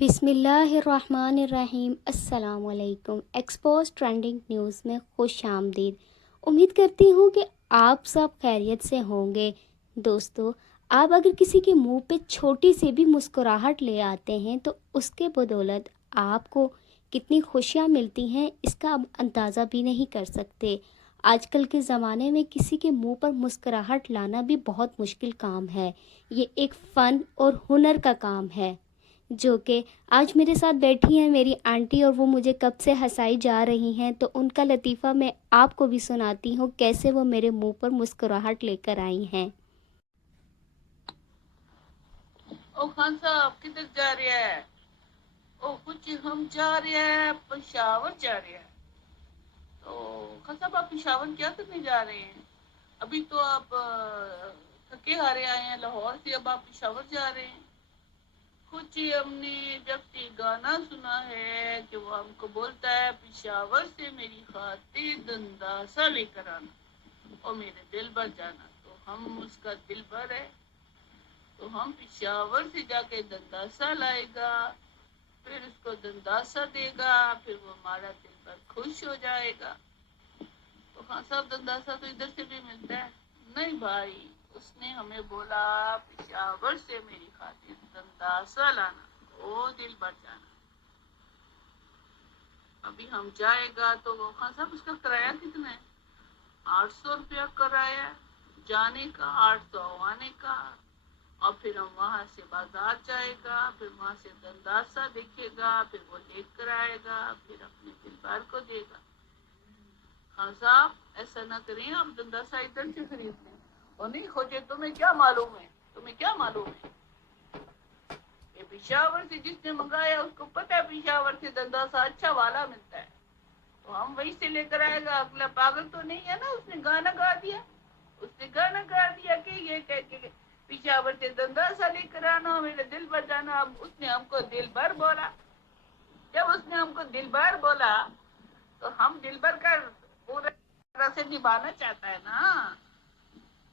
बिस्मिल्लाहिर्रहमानिर्रहीम। अस्सलाम वालेकुम। एक्सपोज ट्रेंडिंग न्यूज़ में खुश आमदीद। उम्मीद करती हूँ कि आप सब खैरियत से होंगे। दोस्तों, आप अगर किसी के मुंह पे छोटी सी भी मुस्कुराहट ले आते हैं तो उसके बदौलत आपको कितनी खुशियाँ मिलती हैं, इसका आप अंदाज़ा भी नहीं कर सकते। आजकल के ज़माने में किसी के मुंह पर मुस्कुराहट लाना भी बहुत मुश्किल काम है। ये एक फ़न और हुनर का काम है, जो कि आज मेरे साथ बैठी हैं मेरी आंटी, और वो मुझे कब से हंसाई जा रही हैं। तो उनका लतीफ़ा मैं आपको भी सुनाती हूँ, कैसे वो मेरे मुंह पर मुस्कुराहट लेकर आई हैं। ओ खान साहब किधर जा रहे हैं? ओ कुछ हम जा रहे हैं, पेशावर जा रहे हैं। तो खान साहब आप पेशावर क्या करने जा रहे हैं? अभी तो आप थके हारे आए हैं लाहौर से, अब आप पेशावर जा रहे हैं। कुछ ही हमने जब से गाना सुना है कि वो हमको बोलता है पेशावर से मेरी खातिर दंदासा लेकर आना और मेरे दिल भर जाना, तो हम उसका दिल भर है। तो हम पेशावर से जाके दंदासा लाएगा, फिर उसको दंदासा देगा, फिर वो हमारा दिल पर खुश हो जाएगा। तो हाँ साहब, दंदासा तो इधर से भी मिलता है। नहीं भाई, उसने हमें बोला पेशावर से मेरी खातिर दंदासा लाना ओ दिल भर जाना। अभी हम जाएगा तो वो खान साहब उसका किराया कितना है? 800 रुपया किराया जाने का, 800 आने का। और फिर हम वहाँ से बाजार जाएगा, फिर वहाँ से दंदासा देखेगा, फिर वो लेकर आएगा, फिर अपने दिलदार को देगा। हाँ साहब, ऐसा ना करें, आप दंदासा इधर से खरीद लें। और नहीं खोजे, तुम्हें क्या मालूम है, तुम्हें क्या मालूम है? ये पिशावर से जिसने मंगाया उसको पता है पिशावर से दंदासा अच्छा वाला मिलता है, तो हम वहीं से लेकर आएगा। अगला पागल तो नहीं है ना, उसने गाना गा दिया, उसने गाना गा दिया कि ये कह के पिशावर से दंदासा लेकर आना मेरे दिल भर जाना। अब उसने हमको दिल भर बोला, जब उसने हमको दिल भर बोला तो हम दिल भर कर पूरे तरह से निभाना चाहता है ना।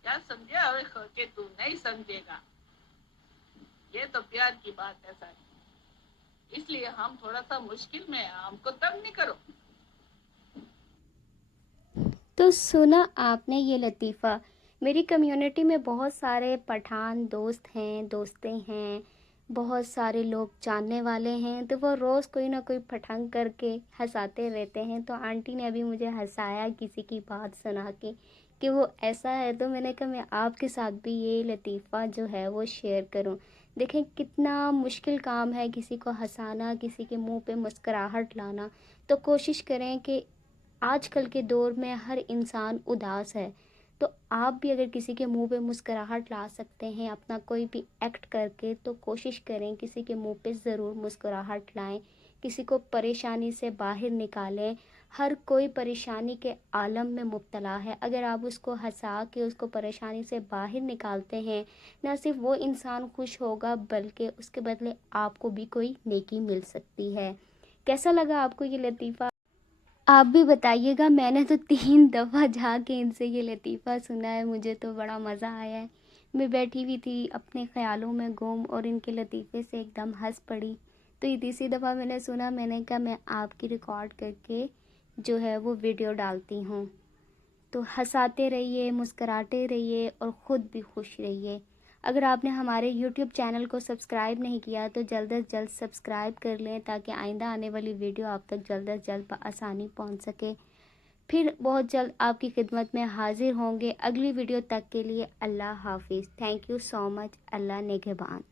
क्या समझे? अरे खोके तू नहीं समझेगा, ये तो प्यार की बात है सारी, इसलिए हम थोड़ा सा मुश्किल में है, हमको तंग नहीं करो। तो सुना आपने ये लतीफ़ा। मेरी कम्युनिटी में बहुत सारे पठान दोस्त हैं, दोस्तें हैं, बहुत सारे लोग जानने वाले हैं, तो वो रोज़ कोई ना कोई पठंग करके हंसाते रहते हैं। तो आंटी ने अभी मुझे हंसाया किसी की बात सुना के कि वो ऐसा है, तो मैंने कहा मैं आपके साथ भी ये लतीफ़ा जो है वो शेयर करूं। देखें कितना मुश्किल काम है किसी को हंसाना, किसी के मुंह पे मुस्कुराहट लाना। तो कोशिश करें कि आजकल के दौर में हर इंसान उदास है, तो आप भी अगर किसी के मुंह पे मुस्कुराहट ला सकते हैं अपना कोई भी एक्ट करके, तो कोशिश करें किसी के मुंह पे ज़रूर मुस्कुराहट लाएं, किसी को परेशानी से बाहर निकालें। हर कोई परेशानी के आलम में मुब्तला है, अगर आप उसको हंसा के उसको परेशानी से बाहर निकालते हैं, ना सिर्फ वो इंसान खुश होगा बल्कि उसके बदले आपको भी कोई नेकी मिल सकती है। कैसा लगा आपको ये लतीफ़ा? आप भी बताइएगा। मैंने तो 3 दफ़ा जाके इनसे ये लतीफ़ा सुना है, मुझे तो बड़ा मज़ा आया है। मैं बैठी हुई थी अपने ख़्यालों में गुम और इनके लतीफ़े से एकदम हंस पड़ी। तो ये तीसरी दफ़ा मैंने सुना, मैंने कहा मैं आपकी रिकॉर्ड करके जो है वो वीडियो डालती हूँ। तो हंसाते रहिए, मुस्कराते रहिए और ख़ुद भी खुश रहिए। अगर आपने हमारे यूट्यूब चैनल को सब्सक्राइब नहीं किया तो जल्द अज जल्द सब्सक्राइब कर लें, ताकि आइंदा आने वाली वीडियो आप तक जल्द अज जल्द आसानी पहुंच सके। फिर बहुत जल्द आपकी खिदमत में हाजिर होंगे अगली वीडियो तक के लिए। अल्लाह हाफिज़। Thank you so much. अल्लाह निगहबान।